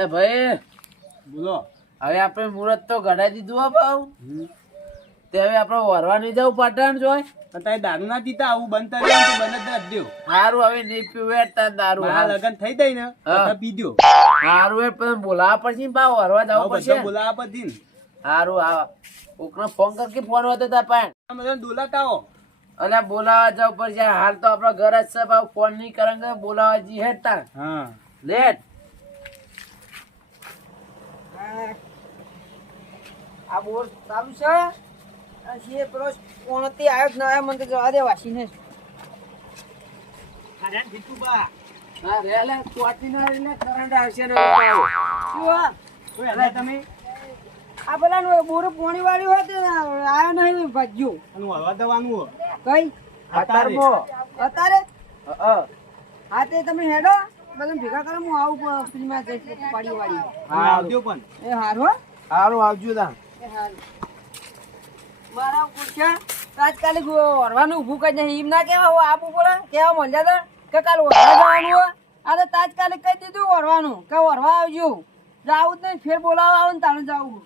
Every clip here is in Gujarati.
અરે ભાઈ બોલો. હવે આપણે મુહૂર્ત તો ઘડાઈ દીધું હો ભાવ તે હવે આપણે વરવા નહીં જવું પાટણ જોય તારે દારૂ ના પીતા આવું બંધ કરી તો બંધ જ દો. સારું હવે નહીં પીવું હેઠતા દારૂ મારા લગન થઈ જાય ને હા. પી દો. સારું એ પણ બોલાવવા પડશે ને ભાવ વરવા જવું પડશે બોલાવા પછી ને સારું આ કોકને ફોન કરકે ફોન હતો તા પણ તમે દોલાતા આવો. અલ્યા બોલાવા જવું પડશે હાલ તો આપણો ઘર જ છે ભાવ ફોન નહીં કરેંગે બોલાવા જી હેઠતા હા લેટ આ બોર ચાલુ છે આ પેલો કોણથી આવ્યો જ ના આવ્યો મને તો જવા દે વાસીને અરે જીતુબા હા રે લે કોટી ના રે કરંટ આવશે ને શું આ? કોઈ હલા તમે આ પેલા બોર પોણી વાળી હોય તે આવ્યો નહીં ભાગ્યો અને હળવા દવાનું હો. કઈ અતારમો અત્યારે હા હા તે તમે હેડો બધા ભેગા કરો હું આવું ફ્રીમાં જઈશ પાડી વાળી હા આવજો પણ એ હારું સારું આવજો તા એ હારું મારા પૂછ્યા તાત્કાલિક વરવાનું ઊભું કરી દે એમ ના કેવા હું આબુ પડે કેવા મળ્યા હતા કે કાલ વરવા જવાનું હોય આ તો તાત્કાલિક કહી દીધું વરવાનું કે વરવા આવજો જાવું જ નહીં ફેર બોલાવા આવો ને તારે જાવું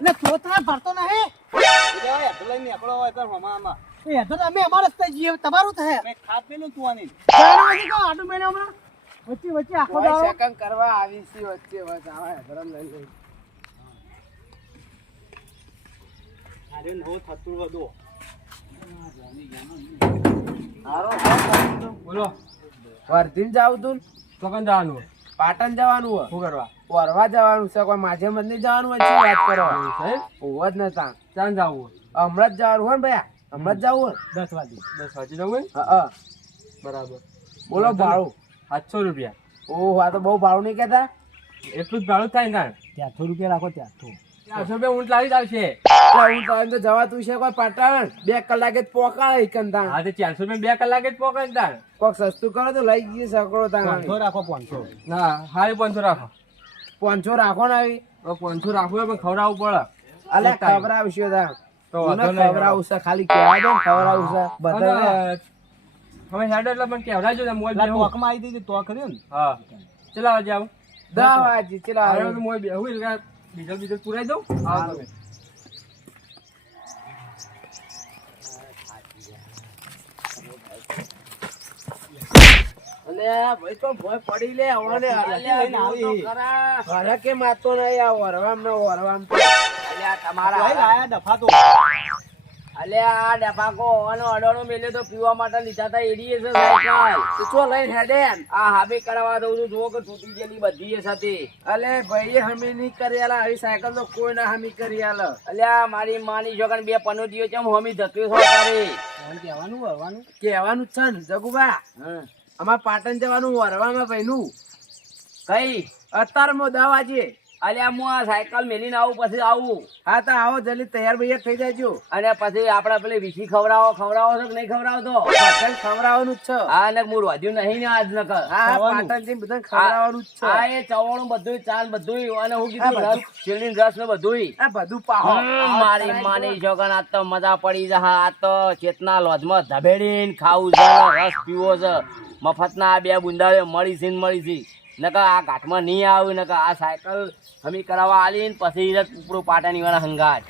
એટલે ચોથા ભરતો નહીં કેવાય હેઠો લઈને નીકળો હોય તો હમામાં એ તો તમે અમારે જ જીવ તમારું થાય મેં ખાત પેલું તું આની આટલું મેળે હમણાં વચ્ચે વચ્ચે આખો કોઈ દાડો સેકન્ડ કરવા આવી સી વચ્ચે બસ આવે ગરમ લઈ લઈ અરે નો થતું હતો. હારો બોલો વર્ધીન જાવું તું ચોકન જવાનું પાટણ જવાનું હોય શું કરવા વરવા જવાનું છે કોઈ માঝে મધે જવાનું હોય છે વાત કરો હોવ જ નતા ચાંદ જવું હમણાં જ જવાનું હોય ને ભૈયા હમણાં જ જવું હોય 10 વાગે જવું હા બરાબર બોલો ભાડું 700 રૂપિયા. ઓહ આ તો બહુ ભાડું નહીં કહેતા એટલું જ ભાડું થાય ને 300 રૂપિયા રાખો 300 400 રૂપિયા ઊંટ લાવી જ આવશે. હું તો એમ તો જવાતું છે કોઈ પાટણ 2 કલાકે જ પોકાય કંતા હા તો 400 રૂપિયા 2 કલાકે જ પકડ તાર. કોક સસ્તું કરો તો લઈ જઈએ સકડો તાણ રાખો 500. હા હારી 500 રાખો. 500 રાખો ને આવી 500 રાખવું પણ ખવડાવવું પડે. અલે ખવડાવશો તાણ તો તો વાંધો નહીં. ખવડાવું છે ખાલી કહેવા દો ને ખવડાવું છે બધા અને હવે હેડ એટલે પણ કેવડાવજો ને મોય બેહું. ટોકમાં આવી દીધી ટોક રહ્યો ને હા ચલા વાજે આવું. 10 વાગે ચલા હવે તો મોય બેહું એટલે ડીઝલ પુરાઈ દઉં. આવો તમે. અલે ભાઈ તો ભોય પડી લે આવને ઘરે કે માતો નહીં આ વરવામ ને વરવામ તો અલે આ તમારા આયા ડફા તો અલે આ ડફાકો અને અડોણો મેલે તો પીવા માટે લીધા હતા એડીએ છે સાયકલ તો ચો લઈને હેડેન આ હાબે કરવા દઉં છું જો કે તૂટી ગયેલી બધી એ સાથે અલે ભાઈ હમી નહીં કરી આલા આવી સાયકલ તો કોઈ ના હમી કરી આલ અલે આ મારી માની જોગન બે પનોટીઓ ચમ હમી ધક્યો છો તારે કહેવાનું વરવાનું કહેવાનું જ છે ને જગુબા અમાર પાટણ જવાનું વરવામાં ભાઈનું કઈ અત્યારમાં 10 વાગે અલ્યા હું આ સાયકલ મેલીને આવું પછી આવું હા તો આવો જલ્દી તૈયાર બૈયાર થઈ જાયજો અને પછી આપડે પેલી વીસી ખવડાવો છો કે નહીં ખવડાવતો પાટણ ખવડાવવાનું જ છે હા ને હું રોધ્યું નહીં ને આજ નકર હા પાટણ જઈને બધાને ખવડાવવાનું જ છે હા એ ચવાણું બધું ચાલ બધું અને હું કીધું રસ શેરડી રસ ને બધું આ બધું પાહો મારી માની છોકરા આ તો મજા પડી જા આ તો ચેતના લોજમાં ધબેડીને ખાવું છે રસ પીવો છે મફતના આ 2 બુંદા મળી છે નકર આ ઘાટમાં નહીં આવ્યું નકર આ સાયકલ હમી કરાવવા આલી ને પછી ઉપરું પાટાની વાળા હંગાટ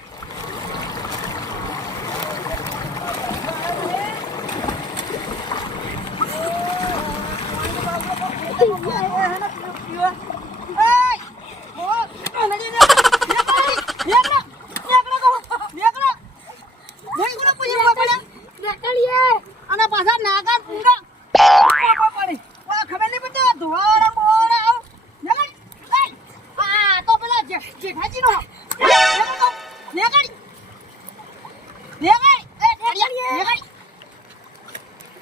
અને પાછા નાગા પૂરા પડી ખબર નહીં પડતી ધોવાળા બોળા આવ નગર આ તો પેલા જેઠાજી નો નગર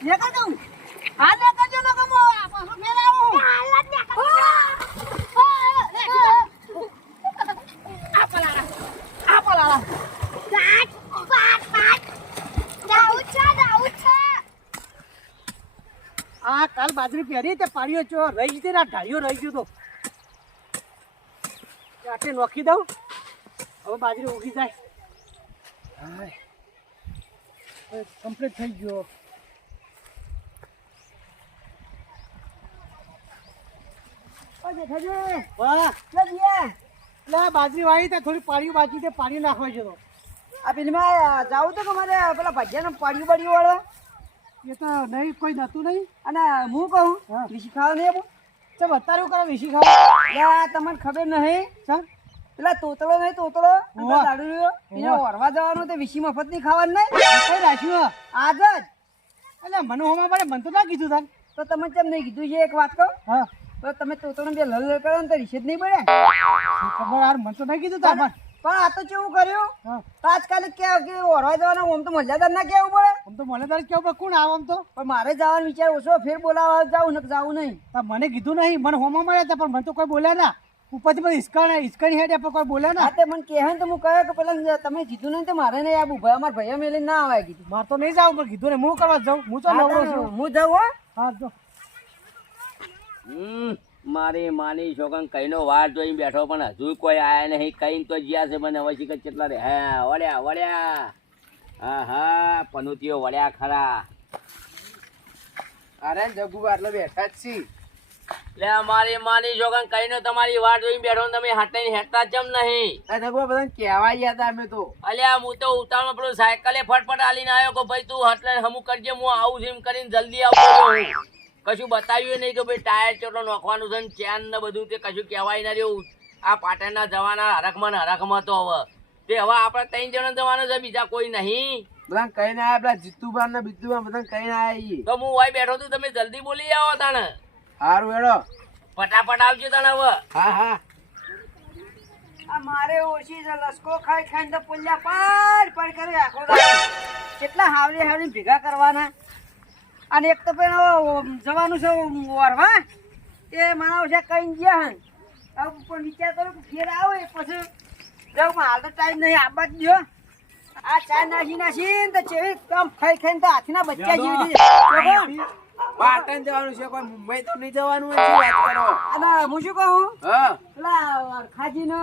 નગર તો આ નગર જો નગર મો પાછો ફેરાવો આ પલાળા આ કાલ બાજરી પહેરી તે પાડ્યો છો રહી જતી ના ઢાળીઓ રહી ગયો તો આટલે નોખી દઉં હવે બાજરી ઉગી જાય કમ્પ્લીટ થઈ ગયો ઓ જેઠાજી વાહ લે દિયા લે બાજરી વાળી તે થોડી પાણી બાકી તે પાણી નાખવા છે તો આ પેલીમાં જાવું તો કે મારે પેલા ભજીયાને પાડ્યું પાડ્યું વાળવા એ તો નહીં કોઈ નતું નહીં અને હું કહું હા. વિશી ખાવા નહીં આપું ચમ અત્યારે એવું કરે વેસી ખાવા લે તમને ખબર નહીં સર પેલા તોતળો નહીં તોતળો હોવા. દાડુ એને વરવા જવાનું તે વિશી મફત નહીં ખાવાનું નહીં કઈ રાખ્યું આજ જ એટલે મને હોમાં પડે મને તો ના કીધું તાર તો તમે કેમ નહીં કીધું છે એક વાત કહું હા તો તમે તોતળો બે લલ કરો ને તો રિશેદ નહીં પડે ખબર યાર મને તો નહીં કીધું તાર પણ આ તો કેવું કર્યું હા તાત્કાલિક કે વરવા જવાનું આમ તો મજાદાર ના કેવું પડે આમ તો મને તારે કેવું કોણ આવ આમ તો પણ મારે જવાનો વિચાર ઓછો ફેર બોલાવા જાવું ને જાવું નહીં તાર મને કીધું નહીં મને હોમાં મળ્યા હતા પણ મને તો કોઈ બોલ્યા ના ઉપરથી બધું હિસકાની હેડ્યા પણ કોઈ બોલ્યા ના હા તે મને કહે ને તો હું કહ્યું કે પેલા તમે કીધું નહીં તો મારે નહીં આવું ભાઈ અમારા ભાઈ મેલી ના આવે કીધું મારે તો નહીં જાવ પણ કીધું ને હું કરવા જાઉં હું તો નવરો છું હું જાઉં હો હા જો મારી માની છોકન કઈનો વાર જોઈને બેઠો પણ હજુ કોઈ આયા નહીં કઈ તો જ્યાં છે મને હવે શીખર કેટલા રે હા વળ્યા વળ્યા હા હા પનુતીઓ વળ્યા ખરા અરે જગુબા એટલે બેઠા જ છી લે મારી માની છોકન કઈનો તમારી વાર જોઈને બેઠો ને તમે હાટે હેઠતા જમ નહીં આ જગુબા બધાને કહેવા ગયા હતા અમે તો અલ્યા હું તો ઉતાવળમાં પેલું સાયકલે ફટફટ આલીને આવ્યો કે ભાઈ તું હટલે હમું કરજે હું આવું છું એમ કરીને જલ્દી આવતો કશું બતાવ્યું નહીં કે ભાઈ ટાયર ચોટલો નાખવાનું છે ને ચેન ને બધું તે કશું કહેવાય ના રહ્યું આ પાટણના જવાના હરખમાં ને હરખમાં તો હવે તે હવે આપણે 3 જણા જવાનું છે બીજા કોઈ નહીં બધાને કહીને આયા પેલા જીતુબા ને બીતુબા બધાને કહીને આયા તો હું વાય બેઠો છું તમે જલ્દી બોલી આવો તાણે સારું હેડો ફટાફટ આવજો તાણે હવે હા હા આ મારે ઓછી છે લસકો ખાઈ ખાઈને તો પુલ્યા પાડ કરે આખો દાડો. કેટલા હાવરે હાવરે ભેગા કરવાના અને એક તો પેલા જવાનું છે વરવા એ મારા છે કઈ ગયા હન હવે પણ વિચાર કરો કે ફેર આવે પછી જાઉં પણ હાલ તો ટાઈમ નહીં આબા જ જો આ ચા નાસી ને તો ચેવી કમ ખાઈ ખાઈને તો હાથીના બચ્ચા જેવી પાટણ જવાનું છે કોઈ મુંબઈ તો નહીં જવાનું હોય છે, વાત કરો અને હું શું કહું હા પેલા ખાજી ને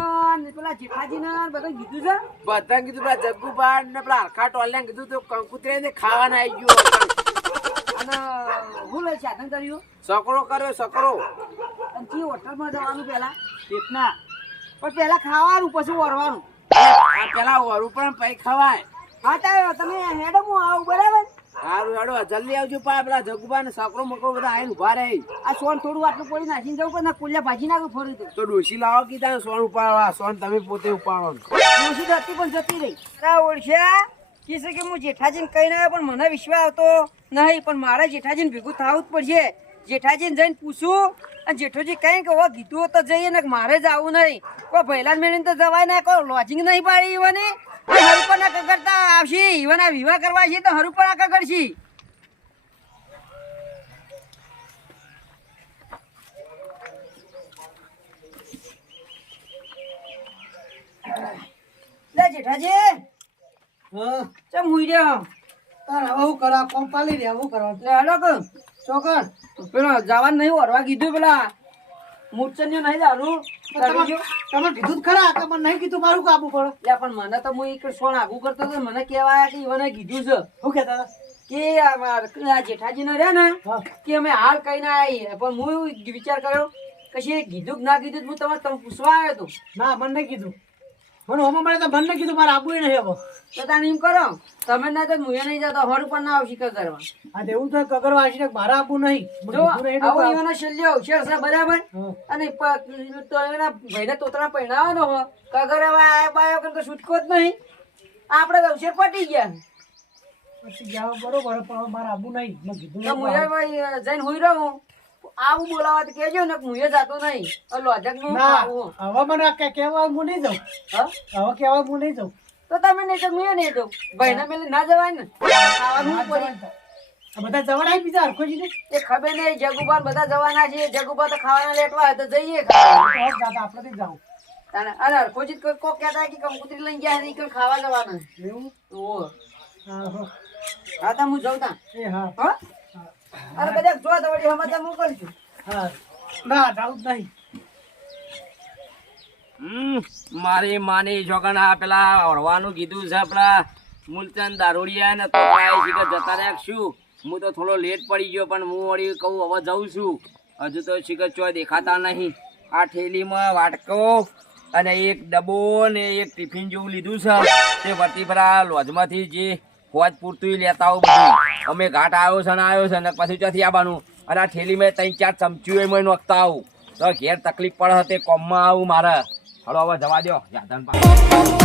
પેલા જેઠાજી ને બધું કીધું છે બધા કીધું પેલા જગ્ગુબા ને પેલા હરખા ટોલ્યા કીધું તો કંકુતરે ને ખાવાના આવી ગયું અને હું લઈ સાધન કર્યું સકરો કર્યો સકરો અને કી હોટલમાં જવાનું પહેલા કેટલા પણ પહેલા ખાવાનું પછી વરવાનું આ પેલા વરું પણ પૈ ખવાય હા તો તમે હેડો હું આવું બરાબર સારું હેડો જલ્દી આવજો પા પેલા જગ્ગુબા ને સકરો મકરો બધા આવીને ઉભા રહે આ સોન થોડું આટલું પડી નાખીને જવું પણ કુલ્યા ભાજી નાખું ફરી તો તો ડોસી લાવો કીધા સોન ઉપાડવા સોન તમે પોતે ઉપાડો ડોસી તો હતી પણ જતી રહી તારા ઓળખ્યા કીધું કે હું જેઠાજીને કહી આવ્યો પણ મને વિશ્વાસ આવતો નહીં પણ મારે જેઠાજીને ભેગું થવું જ પડશે જેઠાજીને જઈને પૂછું અને જેઠોજી કઈ કે હવે કીધું તો જઈએ ને મારે જ આવું નહીં કોઈ ભૈલા મેળીને તો જવાય ને કોઈ લોજિંગ નહીં પાડી ઈવને હરુપર ના કગડતા આવશે ઈવના વિવાહ કરવા છે તો હરુપર ના કગડશી લે જેઠાજી હા ચમ હુઈ રહ્યો તાર હવે હું કરા કોમ પાલી રહ્યા હું કરવા લે હાલો કે ચોકર પેલો જવાનું નહીં વરવા કીધું પેલા મૂર્છન્યો નહીં દારૂ તમે કીધું જ ખરા કે મને નહીં કીધું મારું કાબુ પડે લે પણ મને તો હું એક સોણ આગું કરતો હતો મને કહેવાય કે ઈવને કીધું છે શું કહેતા હતા કે આ જેઠાજી ને રહ્યા ને હા કે અમે હાલ કઈ ના આવી પણ હું એવું વિચાર કર્યો કે છે કીધું કે ના કીધું હું તમે પૂછવા આવ્યો હતો ના મને નહીં કીધું મને હોમાં મળે તો મને નહીં કીધું મારે આબુ નહીં હવે તો તાને એમ કરો તમે ના તો હું નહીં જતો હર પર ના આવશે કરવા આ એવું થાય કગરવા આવીને મારે આબુ નહીં મને જો કીધું નહીં આવો એટલે ઈવનો શલ્ય હોશિયાર છે બરાબર હા. અને તો એના ભાઈને તોતરા પહેણાવવાનો હો કગર હવે આ બાયો કે તો છૂટકો જ નહીં આપણે તો હોશિયાર પટી ગયા પછી ગયા બરોબર પણ હવે મારે આબુ નહીં મેં કીધું તો નહીં. મુએ ભાઈ જઈને હુઈ રહું આવું બોલાવા તો કહેજો ને મુએ જાતો નહીં લોજક નું ના આવું હવે મને કહેવા હું નહીં જાઉં હા હવે કહેવા હું નહીં જાઉં તો તમે નહીં તો મુએ નહીં જાઉં ભાઈને મેલે ના જવાય ને ખાવાનું પડી આ બધા જવાના બીજા હરખોજી એ ખબર નહીં જગુબા ને બધા જવાના છે જગુબા તો ખાવાના લેટવા હોય તો જઈએ ખાવા આપણે જાઉં અને હરખોજી કોક કહેતા કે કંકુતરી લઈને ગયા છે ઈ ખાવા જવાના એવું ઓ હા હા હા તો હું જાઉં તા એ હા હા અરે બધા જો તો વળી હમણાં મોકલશું હા ના જાઉં જ નહીં મારી માની છોકન આ પેલા ઓરવાનું કીધું છે પેલા મૂલચંદ દારૂડિયા ને તો કાંઈ છે કે જતા રહ્યા શું હું તો થોડો લેટ પડી ગયો પણ હું વળી કહું હવે જઉં છું હજુ તો શીખર ચોય દેખાતા નહીં આ થેલીમાં વાટકો અને એક ડબ્બો ને એક ટિફિન જેવું લીધું છે તે વતી પર આ લોજમાંથી જે હોજ પૂરતું લેતા આવું બધું અમે ઘાટ આવ્યો છે ને પછી ત્યાંથી આવવાનું અને આ થેલીમાં 3-4 ચમચીઓ એમાં નોખતા આવું તો ઘેર તકલીફ પડે તે કોમમાં આવું મારે હળો હવે જવા દો જાધન પાસે